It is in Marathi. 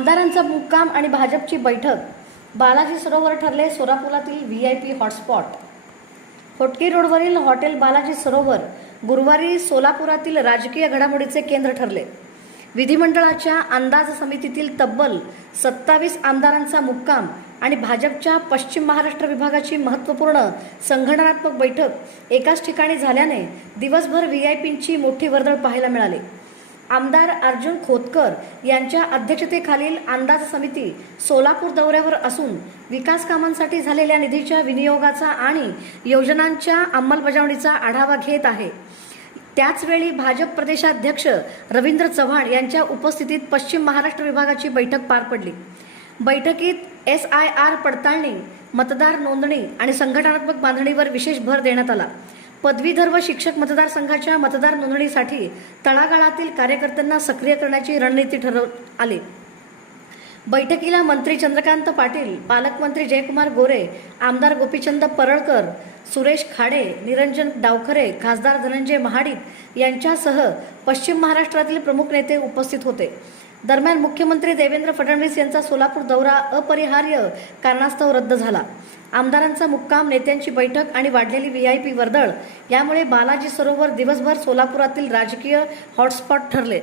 आमदारांचा मुक्काम आणि भाजपची बैठक। बालाजी सरोवर ठरले सोलापुरातील व्हीआयपी हॉटस्पॉट। होटकी रोडवरील हॉटेल बालाजी सरोवर गुरुवारी सोलापुरातील राजकीय घडामोडीचे केंद्र ठरले। विधिमंडळाच्या अंदाज समितीतील तब्बल 27 आमदारांचा मुक्काम आणि भाजपच्या पश्चिम महाराष्ट्र विभागाची महत्त्वपूर्ण संघटनात्मक बैठक एकाच ठिकाणी झाल्याने दिवसभर व्हीआयपींची मोठी वर्दळ पाहायला मिळाली। आमदार अर्जुन खोतकर यांच्या अध्यक्षतेखालील अंदाज समिती सोलापूर दौऱ्यावर असून विकास कामांसाठी झालेल्या निधीच्या विनियोगाचा आणि योजनांच्या अंमलबजावणीचा आढावा घेत आहे। त्याचवेळी भाजप प्रदेशाध्यक्ष रवींद्र चव्हाण यांच्या उपस्थितीत पश्चिम महाराष्ट्र विभागाची बैठक पार पडली। बैठकीत SIR पडताळणी, मतदार नोंदणी आणि संघटनात्मक बांधणीवर विशेष भर देण्यात आला। पदवीधर व शिक्षक मतदारसंघाच्या मतदार नोंदणीसाठी तळागाळातील कार्यकर्त्यांना सक्रिय करण्याची रणनीती ठरवण्यात आली। बैठकीला मंत्री चंद्रकांत पाटील, पालकमंत्री जयकुमार गोरे, आमदार गोपीचंद परळकर, सुरेश खाडे, निरंजन डावखरे, खासदार धनंजय महाडिक यांच्यासह पश्चिम महाराष्ट्रातील प्रमुख नेते उपस्थित होते। दरम्यान मुख्यमंत्री देवेंद्र फडणवीस यांचा सोलापूर दौरा अपरिहार्य कारणास्तव रद्द झाला। आमदारांचा मुक्काम, नेत्यांची बैठक आणि वाढलेली व्हीआयपी वर्दळ यामुळे बालाजी सरोवर दिवसभर सोलापुरातील राजकीय हॉटस्पॉट ठरले।